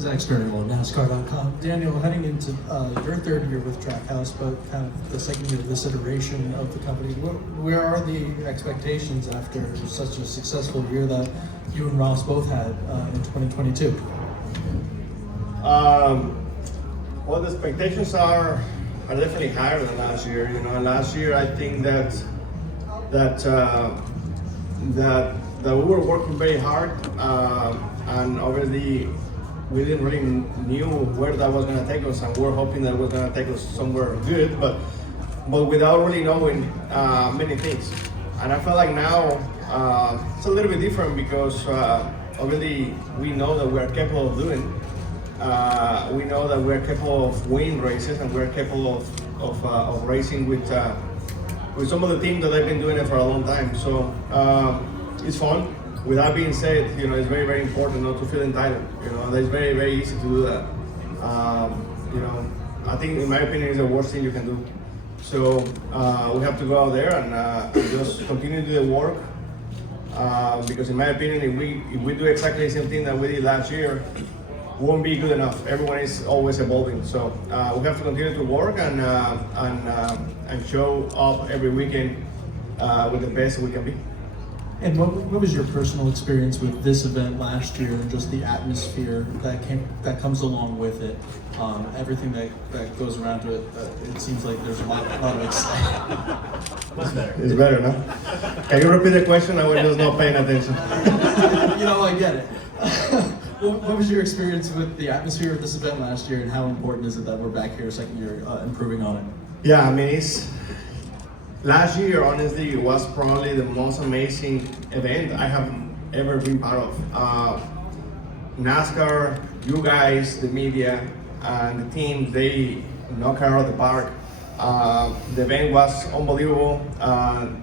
Zach Sternal of NASCAR.com. Daniel, heading into your third year with Trackhouse, but kind of the second year of this iteration of the company, where are the expectations after such a successful year that you and Ross both had in 2022? Well, the expectations are definitely higher than last year. You know, and last year I think that we were working very hard, and obviously we didn't really knew where that was going to take us, and we were hoping that it was going to take us somewhere good, but without really knowing many things. And I feel like now it's a little bit different because obviously we know that we are capable of doing. We know that we're capable of winning races, and we're capable of racing with some of the teams that have been doing it for a long time. So it's fun. With that being said, you know, it's very, very important not to feel entitled. You know, it's very, very easy to do that. You know, I think, in my opinion, it's the worst thing you can do. So we have to go out there and just continue to do the work. Because in my opinion, if we do exactly the same thing that we did last year, won't be good enough. Everyone is always evolving, so we have to continue to work and show up every weekend with the best we can be. And what was your personal experience with this event last year, and just the atmosphere that comes along with it? Everything that goes around to it. It seems like there's a lot of excitement. Much better. It's better, no? Can you repeat the question? I was just not paying attention. You know, I get it. What was your experience with the atmosphere of this event last year, and how important is it that we're back here second year improving on it? Yeah, I mean, last year, honestly, it was probably the most amazing event I have ever been part of. NASCAR, you guys, the media, and the team, they knocked out of the park. The event was unbelievable.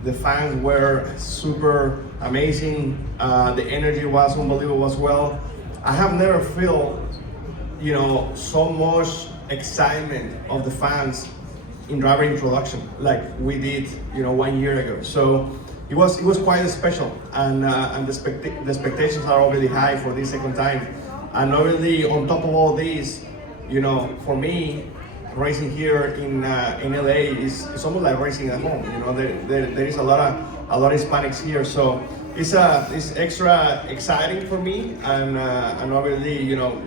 The fans were super amazing. The energy was unbelievable as well. I have never felt, you know, so much excitement of the fans in driver introduction like we did, you know, 1 year ago. So it was quite special, and the expectations are already high for this second time. And already on top of all this, you know, for me, racing here in LA is almost like racing at home. You know, there is a lot of Hispanics here, so it's extra exciting for me, and obviously, you know,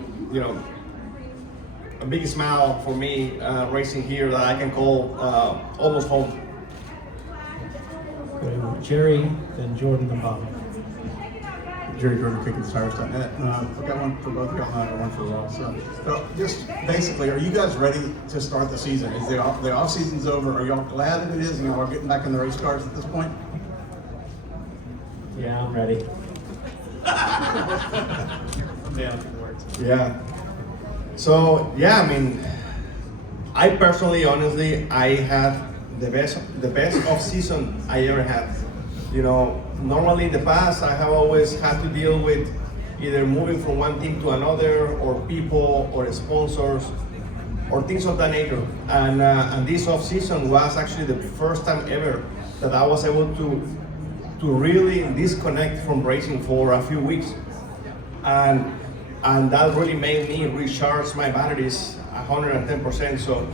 a big smile for me racing here that I can call almost home. Jerry, then Jordan, then Bob. Jerry Jordan, KickingTheTires.net. I've got one for both of y'all, and one for Ross. So just basically, are you guys ready to start the season? Is the off season's over? Are y'all glad that it is? You know, we're getting back in the race cars at this point. Yeah, I'm ready. Yeah. So yeah, I mean, I personally, honestly, I had the best off season I ever had. You know, normally in the past, I have always had to deal with either moving from one team to another, or people, or sponsors, or things of that nature. And this off season was actually the first time ever that I was able to really disconnect from racing for a few weeks, and that really made me recharge my batteries 110%. So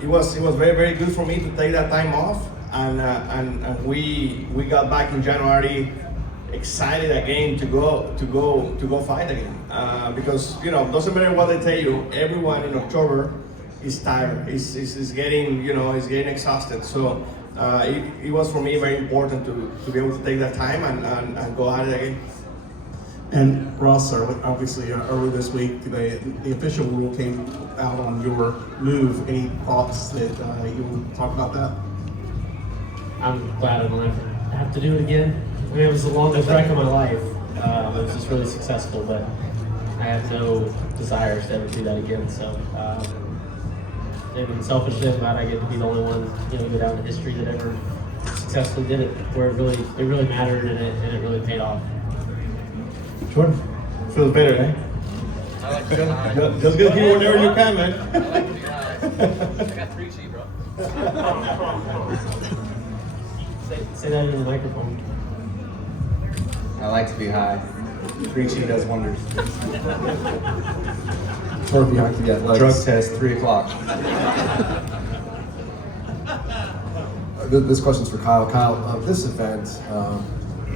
it was very, very good for me to take that time off, and we got back in January excited again to go fight again, because, you know, doesn't matter what they tell you, everyone in October is tired, is getting, you know, is getting exhausted. So it was for me very important to be able to take that time and go at it again. And Ross, sir, obviously early this week, the official rule came out on your move. Any thoughts that you will talk about that? I'm glad I don't have to do it again. I mean, it was the longest wreck of my life. It was just really successful, but I have no desires to ever do that again. So, and selfishly, I'm glad I get to be the only one, you know, go down in history that ever successfully did it, where it really mattered, and it really paid off. Jordan, feels better, eh? I like to be high. Just get here whenever you can, man. I like to be high. I got 3G, bro. Say that in the microphone. I like to be high. 3G does wonders. Or behind to get Drug test, 3 o'clock. This question's for Kyle. Kyle, this event,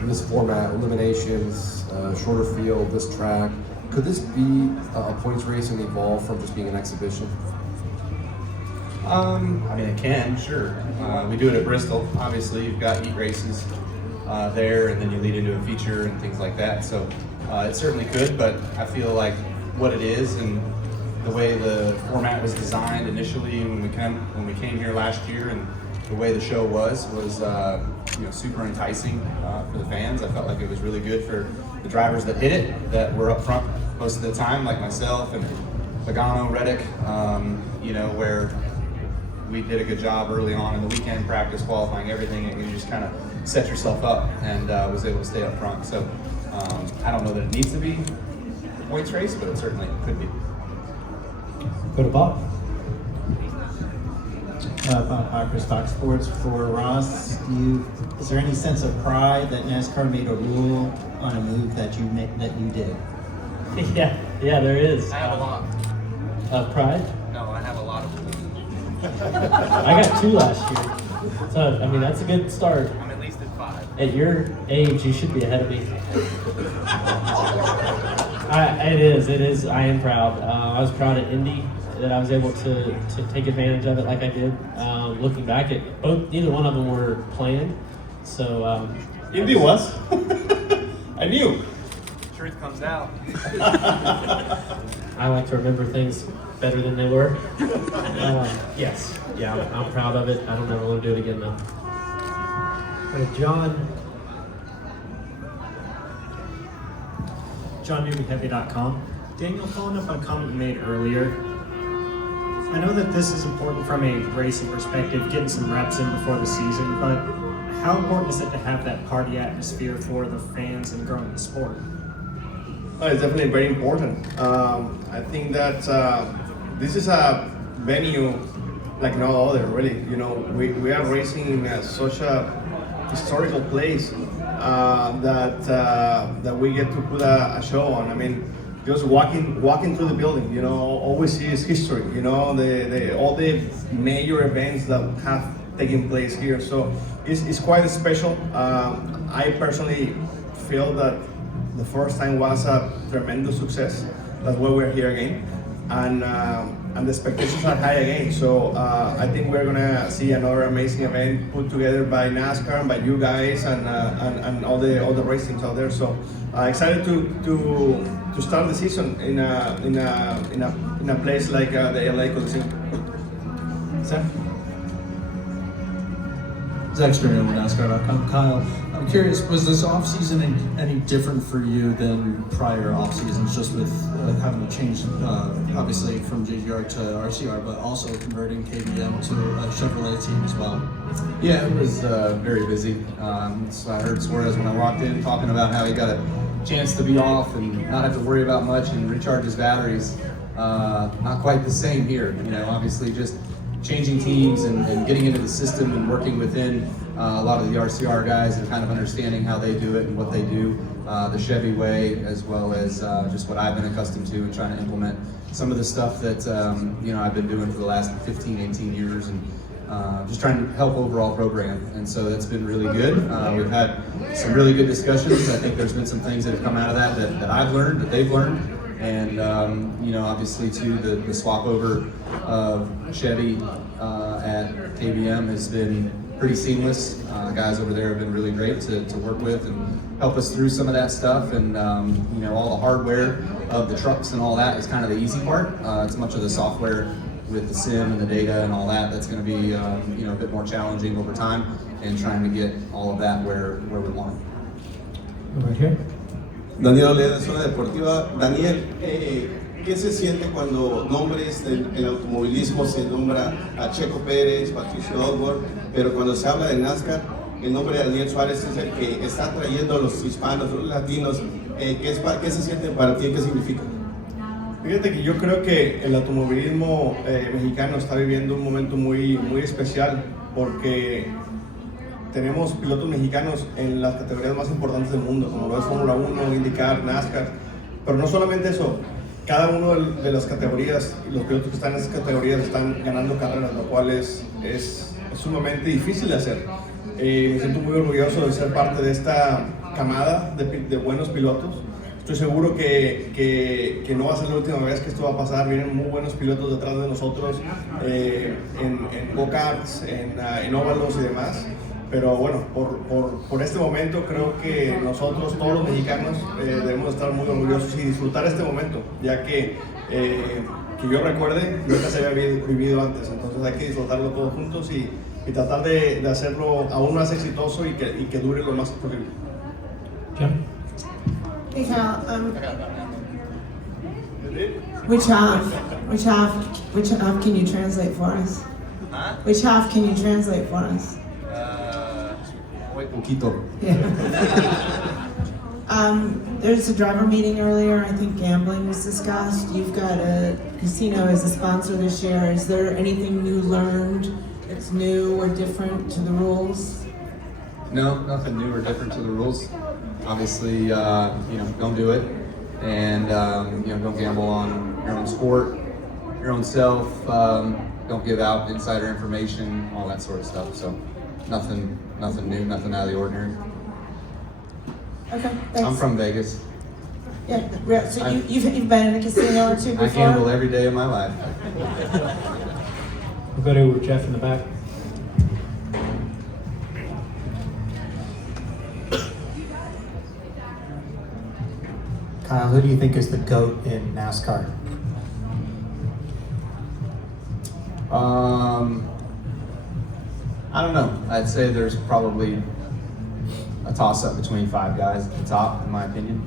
this format, eliminations, shorter field, this track, could this be a points race and evolve from just being an exhibition? I mean, it can, sure. We do it at Bristol. Obviously, you've got heat races there, and then you lead into a feature and things like that. So it certainly could, but I feel like what it is and the way the format was designed initially when we came here last year, and the way the show was super enticing for the fans. I felt like it was really good for the drivers that hit it, that were up front most of the time, like myself and Pagano, Reddick, where we did a good job early on in the weekend, practice, qualifying, everything, and you just kind of set yourself up and was able to stay up front. So I don't know that it needs to be a points race, but it certainly could be. Go to Bob. Bob Parker, Fox Sports. For Ross, is there any sense of pride that NASCAR made a rule on a move that you did? Yeah, there is. I have a lot. Pride? No, I have a lot of rules. I got 2 last year. So, I mean, that's a good start. I'm at least at 5. At your age, you should be ahead of me. It is. I am proud. I was proud at Indy that I was able to take advantage of it like I did. Looking back at neither one of them were planned. So Indy was. I knew. Truth comes out. I like to remember things better than they were. Yes, yeah, I'm proud of it. I don't ever want to do it again though. John NewbyHeavy.com. Daniel, following up on a comment you made earlier, I know that this is important from a racing perspective, getting some reps in before the season, but how important is it to have that party atmosphere for the fans and growing the sport? Oh, it's definitely very important. I think that this is a venue like no other, really. We are racing in such a historical place that we get to put a show on. I mean, just walking through the building, all we see is history. All the major events that have taken place here. So it's quite special. I personally feel that the first time was a tremendous success. That's why we're here again, and the expectations are high again. So I think we're gonna see another amazing event put together by NASCAR and by you guys and all the racings out there. So excited to start the season in a place like the LA Coliseum. Sam? Zach Stringer with NASCAR.com. Kyle, I'm curious, was this off-season any different for you than prior off-seasons, just with having to change, obviously, from JGR to RCR, but also converting KBM to a Chevrolet team as well? Yeah, it was very busy. So I heard Suarez when I walked in talking about how he got a chance to be off and not have to worry about much and recharge his batteries. Not quite the same here, obviously just changing teams and getting into the system and working within a lot of the RCR guys and kind of understanding how they do it and what they do the Chevy way, as well as just what I've been accustomed to and trying to implement some of the stuff that I've been doing for the last 15, 18 years and just trying to help overall program. And so that's been really good. We've had some really good discussions. I think there's been some things that have come out of that I've learned, that they've learned. And obviously too, the swap over of Chevy at KBM has been pretty seamless. Guys over there have been really great to work with and help us through some of that stuff. And all the hardware of the trucks and all that is kind of the easy part. It's much of the software with the sim and the data and all that that's going to be a bit more challenging over time, and trying to get all of that where we want it. Right here. Daniel de Zona Deportiva. Daniel, ¿qué se siente cuando nombres del automovilismo se nombra a Checo Pérez, Patricio Odward, pero cuando se habla de NASCAR, el nombre de Daniel Suarez es el que está trayendo a los hispanos, los latinos? ¿Qué se siente para ti? ¿Qué significa? Fíjate que yo creo que el automovilismo mexicano está viviendo un momento muy, muy especial, porque tenemos pilotos mexicanos en las categorías más importantes del mundo, como lo es Fórmula 1, IndyCar, NASCAR, pero no solamente eso, cada uno de las categorías, los pilotos que están en esas categorías están ganando carreras, lo cual es sumamente difícil de hacer. Me siento muy orgulloso de ser parte de esta camada de buenos pilotos. Estoy seguro que no va a ser la última vez que esto va a pasar. Vienen muy buenos pilotos detrás de nosotros en go-karts, en óvalos y demás. Pero bueno, por este momento creo que nosotros, todos los mexicanos, debemos estar muy orgullosos y disfrutar este momento, ya que yo recuerde, nunca se había vivido antes. Entonces hay que disfrutarlo todos juntos y tratar de hacerlo aún más exitoso y que dure lo más posible. Hey Kyle, which half can you translate for us? Huh? Which half can you translate for us? Muy poquito. Yeah. There's a driver meeting earlier. I think gambling was discussed. You've got a casino as a sponsor this year. Is there anything new learned that's new or different to the rules? No, nothing new or different to the rules. Obviously, don't do it, and don't gamble on your own sport, your own self. Don't give out insider information, all that sort of stuff. So, nothing new, nothing out of the ordinary. Okay, thanks. I'm from Vegas. Yeah, so you've been in a casino or two before? I gamble every day of my life. We'll go to Jeff in the back. Kyle, who do you think is the GOAT in NASCAR? I don't know. I'd say there's probably a toss-up between 5 guys at the top, in my opinion.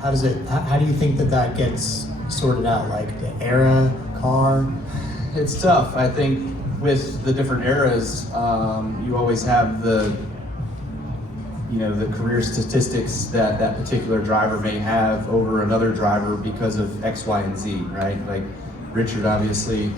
How do you think that gets sorted out? Like the era, car? It's tough. I think with the different eras, you always have the career statistics that particular driver may have over another driver because of X, Y, and Z, right? Like Richard, obviously,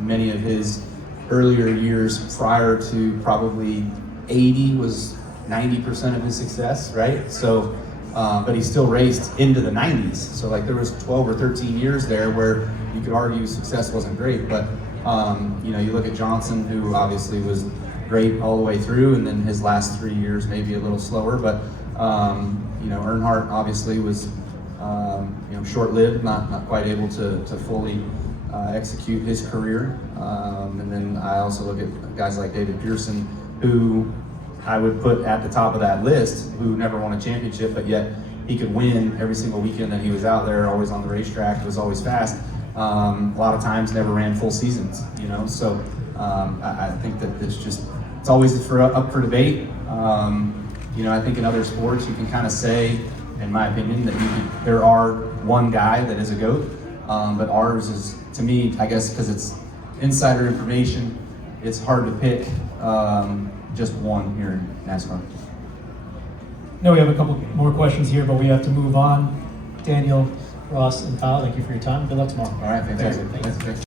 many of his earlier years prior to probably 80 was 90% of his success, right? So, but he still raced into the 90s. So like there was 12 or 13 years there where you could argue success wasn't great, but you look at Johnson, who obviously was great all the way through, and then his last 3 years maybe a little slower, but Earnhardt obviously was short-lived, not quite able to fully execute his career. And then I also look at guys like David Pearson, who I would put at the top of that list, who never won a championship, but yet he could win every single weekend that he was out there, always on the racetrack, was always fast. A lot of times never ran full seasons, so I think that it's always up for debate. I think in other sports you can kind of say, in my opinion, that there are one guy that is a GOAT, but ours is, to me, I guess because it's insider information, it's hard to pick just one here in NASCAR. No, we have a couple more questions here, but we have to move on. Daniel, Ross, and Kyle, thank you for your time. Good luck tomorrow. All right, fantastic. Thank you. Thanks.